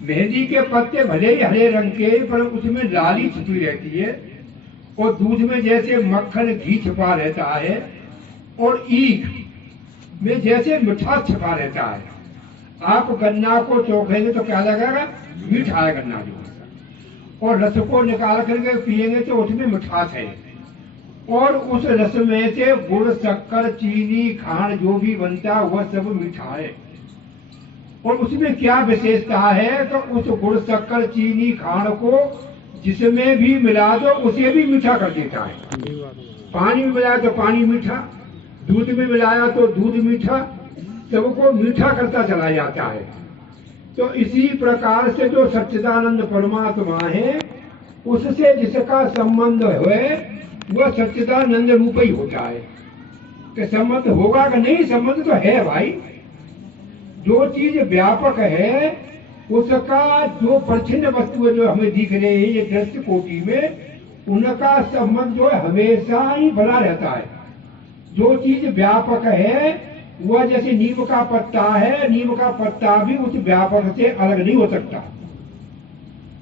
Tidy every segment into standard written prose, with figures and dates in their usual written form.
मेहंदी के पत्ते भले ही हरे रंग के, पर उसमें लाली छुपी रहती है, और दूध में जैसे मक्खन घी छुपा रहता है, और ईख में जैसे मिठास छुपा रहता है। आप गन्ना को चोखेंगे तो क्या लगेगा? मीठा है गन्ना जो, और रस को निकाल करके पिएंगे तो उसमें मिठास है, और उस रस में से गुड़, शक्कर, चीनी, खांड जो भी बनता है वह सब मीठा है। और उसमें क्या विशेषता है? तो उस गुड़, शक्कर, चीनी, खांड को जिसमें भी मिला दो उसे भी मीठा कर देता है। पानी में मिलाया तो पानी मीठा, दूध में मिलाया तो दूध मीठा, सबको मीठा करता चला जाता है। तो इसी प्रकार से जो सच्चिदानंद परमात्मा है, उससे जिसका संबंध है वह सच्चिदानंद रूप ही होता है। कि संबंध होगा कि नहीं? संबंध तो है भाई। जो चीज व्यापक है उसका जो परिच्छिन्न वस्तु है जो हमें दिख रहे हैं ये दृश्य कोटि में, उनका संबंध जो है हमेशा ही बना रहता है। जो चीज व्यापक है वह जैसे नीम का पत्ता है, नीम का पत्ता भी उस व्यापक से अलग नहीं हो सकता।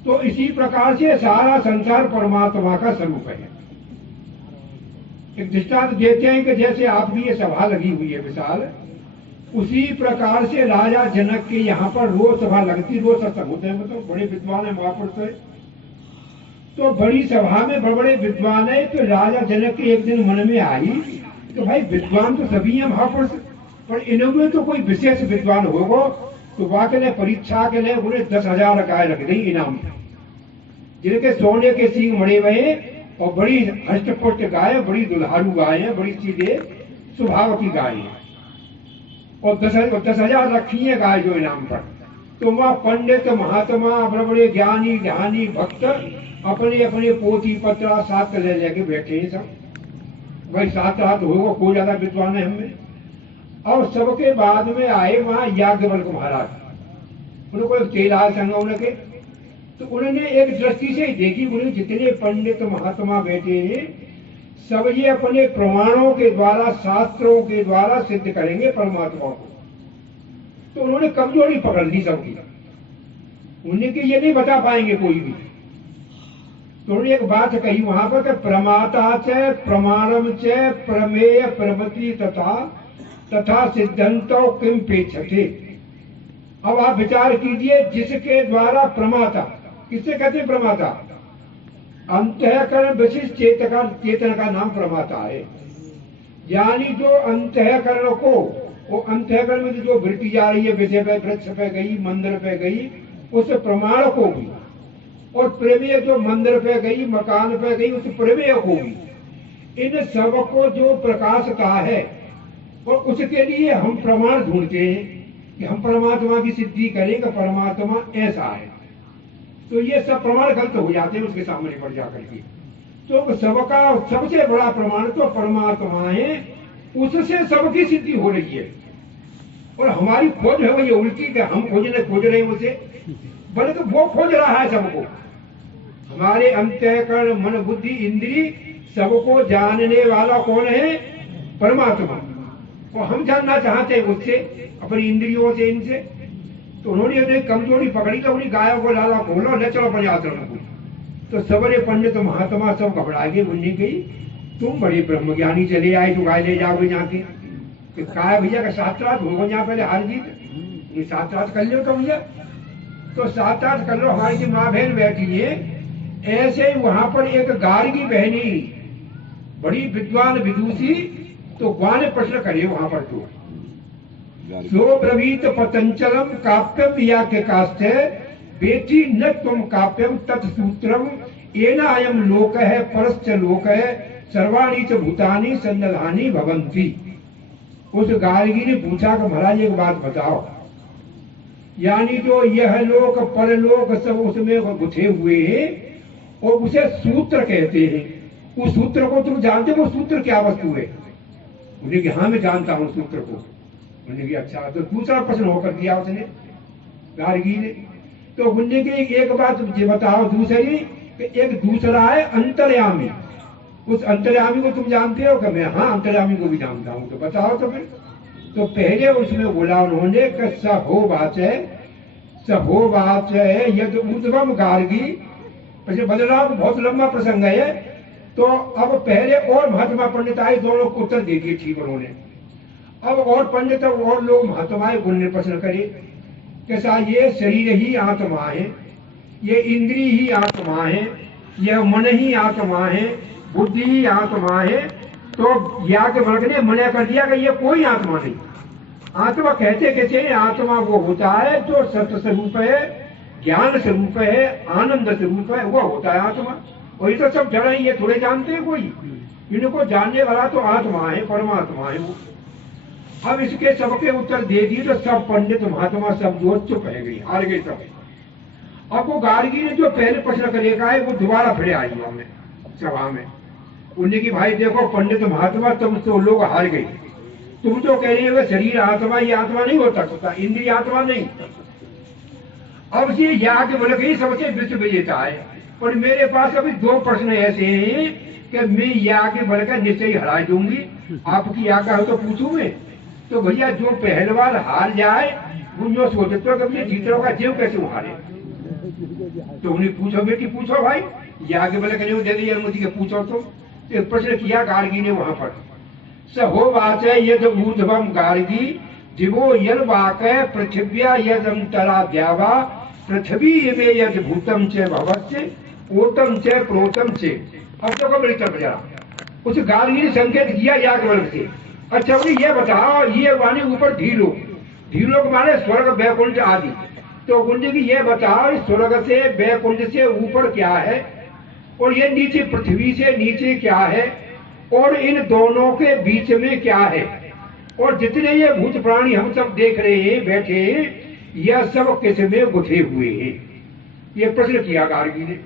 तो इसी प्रकार से सारा संसार परमात्मा का स्वरूप है। एक दृष्टांत देते हैं कि जैसे आपकी ये सभा लगी हुई है विशाल, उसी प्रकार से राजा जनक के यहाँ पर रोज सभा लगती, रोज सत्संग होते हैं। मतलब बड़े विद्वान है महापुरुष है, तो बड़ी सभा में बड़े बड़े विद्वान है। तो राजा जनक के एक दिन मन में आई तो भाई विद्वान तो सभी हैं महापुरुष, पर इनमें तो कोई विशेष विद्वान होगा। तो वहां के लिए परीक्षा के लिए उन्हें 10,000 गाय रख दी इनाम, जिनके सोने के सींग मड़े हुए और बड़ी हष्टपुष्ट गाय, बड़ी दुल्हारू गाय है, बड़ी सीधे स्वभाव की गाय है, और 10,000 रखी है गाय जो इनाम पर। तो वहाँ पंडित, महात्मा, बड़े बड़े ज्ञानी ध्यानी भक्त अपने अपने पोथी पत्रा साथ ले लेके बैठे हैं सब। भाई साथ हाथ होगा, कोई ज्यादा विद्वान है हमें। और सबके बाद में आए वहां याज्ञवल्क्य महाराज, उनको एक चेला संग उनके। तो उन्होंने एक दृष्टि से ही देखी, उन्हें जितने पंडित महात्मा बैठे हैं सब ये अपने प्रमाणों के द्वारा, शास्त्रों के द्वारा सिद्ध करेंगे परमात्मा को। तो उन्होंने कमजोरी पकड़ ली सबकी, उन्हें कि ये नहीं बता पाएंगे कोई भी। तो उन्होंने एक बात कही वहां पर, प्रमाता च प्रमाणम च प्रमेय प्रवृत्ति तथा सिद्धांतो किम पेक्षते। अब आप विचार कीजिए, जिसके द्वारा प्रमाता, किससे कहते हैं प्रमाता? अंतःकरण विशिष्ट चेतन का नाम प्रमाता है। यानी जो अंतःकरण को, वो अंतःकरण में जो वृत्ति जा रही है, विषय पे, वृक्ष पे गई, मंदिर पे गई, उस प्रमाण को भी, और प्रमेय जो मंदिर पे गई, मकान पे गई, उस प्रमेय को भी, इन सबको जो प्रकाशता है, और उसके लिए हम प्रमाण ढूंढते हैं कि हम परमात्मा की सिद्धि करें कि परमात्मा ऐसा है। तो ये सब प्रमाण गलत हो जाते हैं उसके सामने पड़ जाकर के। तो सबका सबसे बड़ा प्रमाण तो परमात्मा है, उससे सबकी सिद्धि हो रही है। और हमारी खोज है वही उल्टी, कि हम खोज रहे हैं उसे, बल्कि तो वो खोज रहा है सबको। हमारे अंतःकरण, मन, बुद्धि, इंद्री सबको जानने वाला कौन है? परमात्मा। और हम जानना चाहते हैं उससे, अपनी इंद्रियों से, इनसे। तो उन्होंने कमजोरी पकड़ी, तो उन्हें गायों को लाला खोलो, ले चलो अपने आश्रम को। तो सबरे पंडित महात्मा सब घबरा गए, बोलने गई तुम बड़े ब्रह्मज्ञानी चले आए, तो गाय ले जाओगे यहाँ के? तो कहा भैया का शास्त्रार्थ होगा यहाँ पहले, हार जीत ये शास्त्रार्थ कर लो तो भैया। तो शास्त्रार्थ कर लो, हमारी जो माँ बहन बैठी है। ऐसे वहां पर एक गार्गी बहनी, बड़ी विद्वान विदुषी, तो वहां ने प्रश्न करे वहां पर, तो सो ब्रवीत पतंचलम काव्यम याज्ञ कास्ते बेटी न तुम काव्यम तत्सूत्रम एना अयम लोक है परश्च लोक है सर्वाणी च भूतानि सन्नधानी भवंती। उस गार्गी ने पूछा कि महाराज एक बात बताओ, यानी जो यह लोक परलोक सब उसमें गुथे हुए हैं, और उसे सूत्र कहते हैं। उस सूत्र को तुम जानते हो? वो सूत्र क्या वस्तु है? उन्हें कि हाँ मैं जानता हूँ सूत्र को। उन्हें कि अच्छा। तो दूसरा प्रश्न होकर दिया उसने, गार्गी ने। तो उन्हें कि एक बात बताओ दूसरी, कि एक दूसरा है अंतर्यामी। उस अंतर्यामी को तुम जानते हो? कि मैं हाँ अंतर्यामी को भी जानता हूँ। तो बताओ तो फिर। तो पहले उसमें बोला उन्होंने कि स हो बात है सहो बात है यद ऊर्ध्वम गार्गी। वैसे बलराम बहुत लंबा प्रसंग है, तो अब पहले और महात्मा पंडित आए, दोनों को उत्तर दे दिए ठीक उन्होंने। अब और पंडित और लोग महात्माएं बोलने पसंद करे कैसा, ये शरीर ही आत्मा है, ये इंद्रिय ही आत्मा है, यह मन ही आत्मा है, बुद्धि ही आत्मा है। तो याज्ञवल्क्य ने मना कर दिया कि ये कोई आत्मा नहीं। आत्मा कहते कैसे, आत्मा वो होता है जो सत्य स्वरूप है, ज्ञान स्वरूप है, आनंद स्वरूप है, वो होता है आत्मा। वही तो सब जड़ ही ये थोड़े जानते हैं कोई, इनको जानने वाला तो आत्मा है, परमात्मा है वो। अब इसके सबके उत्तर दे दिए तो सब पंडित महात्मा सब जो चुप रह गई, हार गए सब। अब वो गार्गी ने जो पहले प्रश्न करेगा है वो दोबारा फिर आई हमें सभा में। उन्हें की भाई देखो पंडित महात्मा तुम तो लोग हार गए, तुम तो कह रहे हो शरीर आत्मा, ये आत्मा नहीं हो सकता, इंद्रिय आत्मा नहीं। अब ये याज्ञवल्क्य ही सबसे विश्व विजेता है, और मेरे पास अभी दो प्रश्न ऐसे हैं कि मैं याज्ञवल्क्य निश्चय हरा दूंगी, आपकी आज्ञा हो तो पूछूं मैं। तो भैया जो पहलवान हार जाए वो जो सोचते हो कि जीतों का जीव कैसे हारे, तो उन्हें पूछो बेटी, पूछो भाई। याज्ञवल्क्य ने दे दी अनुमति के पूछो। तो एक प्रश्न किया गार्गी ने वहां पर, सहो वाचे यद ऊर्ध्वम गार्गी दिवो यद वाके पृथिव्या यद अंतरा द्यावा पृथ्वी में यद भूतम च भवस्य ओतम च प्रोतम च। अब तो मेरी तरफ जरा उस गार्गी ने संकेत किया याज्ञवल्क्य से, अच्छा भाई ये बताओ, ये वाणी ऊपर ढीलो, ढीलो माने स्वर्ग वैकुंठ आदि, तो गुंज की ये बताओ स्वर्ग से वैकुंठ से ऊपर क्या है, और ये नीचे पृथ्वी से नीचे क्या है, और इन दोनों के बीच में क्या है, और जितने ये भूत प्राणी हम सब देख रहे हैं बैठे हैं, यह सब किसमें गुथे हुए हैं। ये प्रश्न किया गार्गी ने।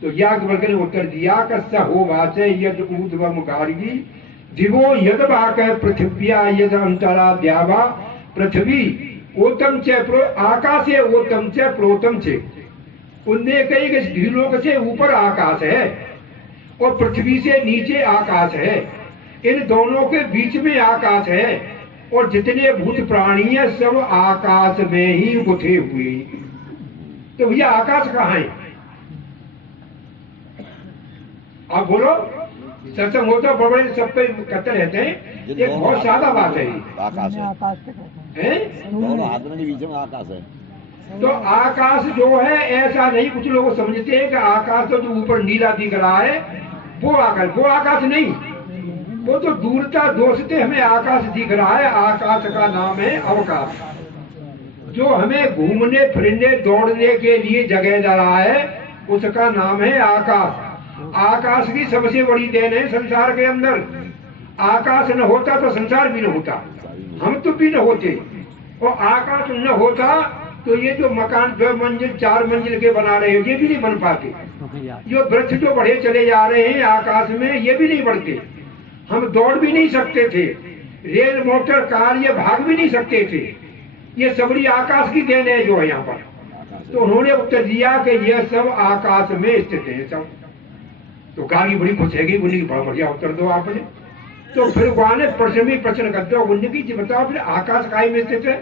तो याज्ञवल्क्य ने उत्तर दिया कि सहो वाचे यद ऊर्ध्वम गार्गी दिवो यद वाके पृथिव्या यद अंतरा द्यावा पृथ्वी ओतम च आकाशे ओतम च प्रोतम च। उनने कही कि ढीलोक से ऊपर आकाश है और पृथ्वी से नीचे आकाश है, इन दोनों के बीच में आकाश है, और जितने भूत प्राणी है सब आकाश में ही गुथे हुए। तो भैया आकाश कहाँ है, आप बोलो। सत्संग होता बड़े सब पे कहते रहते हैं, ये बहुत सादा बात है। आकाश है, बीच में आकाश है। तो आकाश जो है ऐसा नहीं, कुछ लोग समझते हैं कि आकाश तो जो ऊपर नीला दिख रहा है वो आकाश नहीं, वो तो दूरता दोष से हमें आकाश दिख रहा है। आकाश का नाम है अवकाश, जो हमें घूमने फिरने दौड़ने के लिए जगह दे रहा है उसका नाम है आकाश। आकाश की सबसे बड़ी देन है संसार के अंदर। आकाश न होता तो संसार भी न होता, हम तो भी न होते, और आकाश न होता तो ये जो मकान 2 मंजिल 4 मंजिल के बना रहे हैं ये भी नहीं बन पाते। जो वृक्ष जो बढ़े चले जा रहे हैं आकाश में ये भी नहीं बढ़ते, हम दौड़ भी नहीं सकते थे, रेल मोटर कार ये भाग भी नहीं सकते थे। ये सबरी आकाश की देन है जो है यहाँ पर। तो उन्होंने उत्तर दिया कि ये सब आकाश में स्थित है सब। तो गाली बड़ी खुश है गई, बोली बड़ा बढ़िया उत्तर दो आपने। तो फिर वहां ने प्रश्न में प्रश्न करते हो उन्हें की बताओ फिर आकाश काय में स्थित है।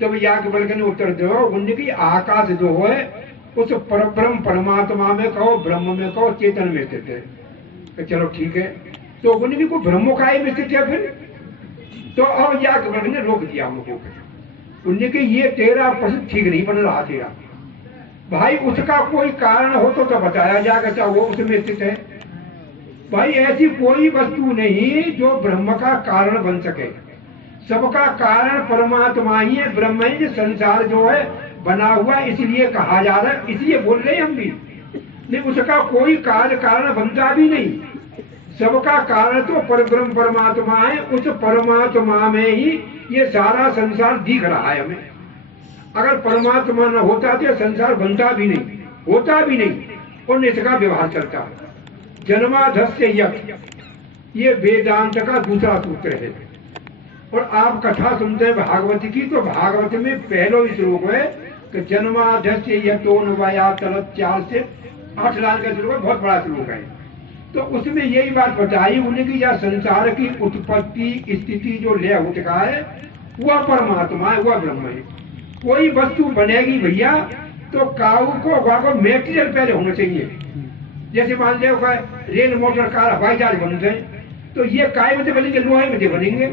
तब याज्ञवल्क्य ने उत्तर दो उन्हें की आकाश जो है उस परब्रह्म परमात्मा में कहो, ब्रह्म में कहो, चेतन में स्थित है। तो चलो ठीक है, तो उन्हें की कोई ब्रह्म काय में स्थित है फिर। तो अब याज्ञवल्क्य ने रोक दिया उनको, उन्हें की ये तेरा प्रश्न ठीक नहीं बन रहा तेरा भाई, उसका कोई कारण हो तो बताया जाएगा वो उसमें स्थित है। भाई ऐसी कोई वस्तु नहीं जो ब्रह्म का कारण बन सके, सबका कारण परमात्मा ही है, ब्रह्म ही। संसार जो है बना हुआ इसलिए कहा जा रहा है, इसलिए बोल रहे हम भी नहीं, उसका कोई कार्य कारण बनता भी नहीं। सबका कारण तो परब्रह्म परमात्मा है, उस परमात्मा में ही ये सारा संसार दिख रहा है हमें। अगर परमात्मा न होता तो संसार बनता भी नहीं, होता भी नहीं, और इसका व्यवहार चलता है। जन्माधस्य यज्ञ ये वेदांत का दूसरा सूत्र है। और आप कथा सुनते हैं भागवत की, तो भागवत में पहलो श्लोक है कि जन्माधस्य यतोन्वया तलत 4 से 8 लाइन का श्लोक है, बहुत बड़ा श्लोक है। तो उसमें यही बात बताई उन्हें कि यह संसार की उत्पत्ति स्थिति जो लय हो चुका है वह परमात्मा है, वह ब्रह्म है। कोई वस्तु बनेगी भैया तो काऊ को वाको मेटेरियल पहले होना चाहिए। जैसे मान लो रेल मोटर कार हवाई जहाज बनते हैं तो ये काय में बनेंगे, लोहे में बनेंगे।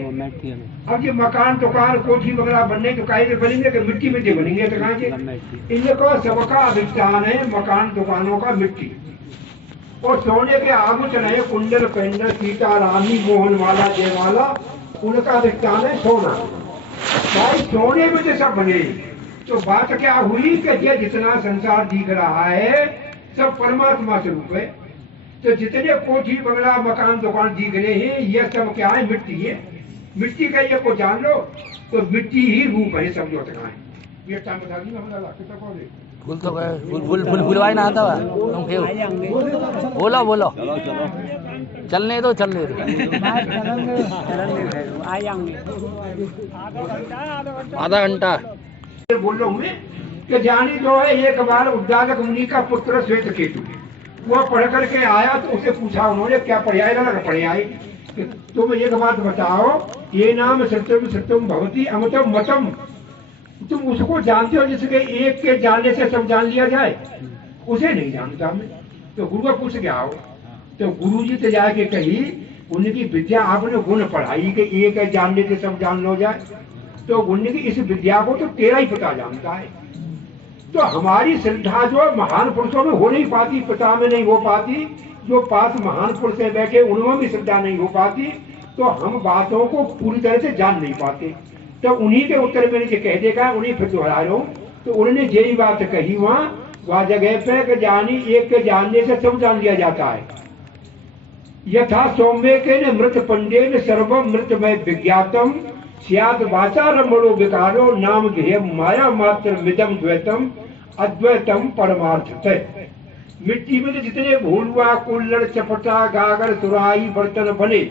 अब ये मकान दुकान कोठी वगैरह बनने तो काय में बनेंगे कि मिट्टी में बनेंगे, तो कहाँ के इनको सबका अधिष्ठान है मकान दुकानों का मिट्टी। और सोने के आभूषण है कुंडल पेंडल सीता रानी मोहनवाला जयमाला, उनका अधिष्ठान है सोना। भाई सोने में जो सब बने तो बात क्या हुई कि ये जितना संसार दिख रहा है सब परमात्मा स्वरूप है। तो जितने कोठी बंगला मकान दुकान दिख रहे हैं ये सब क्या है, मिट्टी है। मिट्टी का ये को जान लो तो मिट्टी ही रूप है सब जो है। ये टाइम बता दी फूल तो फूल फुलवाई ना आता तुम क्यों बोलो बोलो चलने दो आधा घंटा बोल रहा हूँ मैं कि जानी जो है एक बार उद्दालक मुनि का पुत्र श्वेत केतु वो पढ़ करके आया तो उसे पूछा उन्होंने क्या पढ़ाया लगा पढ़ाई तुम एक बात बताओ ये नाम सत्यम सत्यम भवती अमतम मतम, तुम उसको जानते हो जिसके एक के जानने से सब जान लिया जाए? उसे नहीं जानता मैं। तो गुरु को पूछ के आओ तो गुरु जी से जाके कही उनकी विद्या आपने गुण पढ़ाई कि एक जानने से सब जान लो जाए, तो उनकी इस विद्या को तो तेरा ही पिता जानता है। तो हमारी श्रद्धा जो महान पुरुषों में हो नहीं पाती, पिता में नहीं हो पाती, जो पास महान पुरुष में बैठे उनमें भी श्रद्धा नहीं हो पाती, तो हम बातों को पूरी तरह से जान नहीं पाते। तो उन्हीं के उत्तर में नीचे कह देगा, उन्हीं फिर दोहरा रहा हूँ। तो उन्होंने यही बात कही वहाँ जगह पे जानी एक के जानने से सब जान लिया जाता है। यथा सौम्य के न मृत पंडे न सर्वम मृतमय विज्ञातम स्याद वाचा रमणो विकारो नाम गेय माया मात्र मिदम द्वैतम अद्वैतम परमार्थ। मिट्टी में जितने भूलुआ कुल्लड़ चपटा गागर सुराही बर्तन बने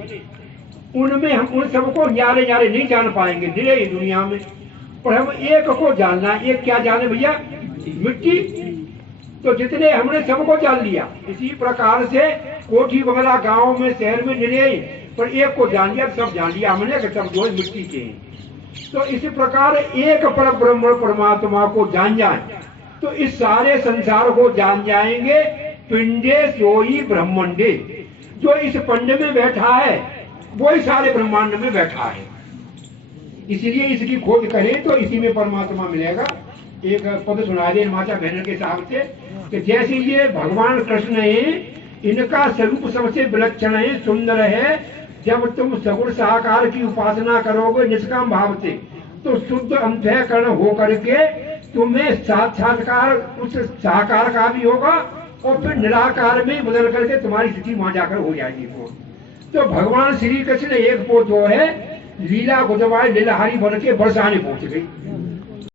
उनमें हम उन सबको न्यारे न्यारे नहीं जान पाएंगे दिले दुनिया में, पर हम एक को जानना। एक क्या जाने भैया? मिट्टी। तो जितने हमने सबको जान लिया, इसी प्रकार से कोठी बंगला गांव में शहर में निरे पर एक को जान लिया, सब जान लिया हमने कि सब जो है मिट्टी के हैं। तो इसी प्रकार एक पर ब्रह्म परमात्मा को जान जाए तो इस सारे संसार को जान जाएंगे। पिंडे सोई ब्रह्मांडे, जो इस पंड में बैठा है वही सारे ब्रह्मांड में बैठा है। इसलिए इसकी खोज करें तो इसी में परमात्मा मिलेगा। एक पद सुना दे माता बहन के हिसाब से कि जैसे ये भगवान कृष्ण है, इनका स्वरूप सबसे विलक्षण है, सुंदर है। जब तुम सगुण साकार की उपासना करोगे निष्काम भाव से तो शुद्ध अंतःकरण हो करके तुम्हें साक्षात्कार उस साकार का भी होगा और फिर निराकार में बदल करके तुम्हारी स्थिति वहां जाकर हो जाएगी। तो भगवान श्री कृष्ण एक पो जो है लीला गुजवाए लीलाहारी बन के बरसाने पहुंच गई।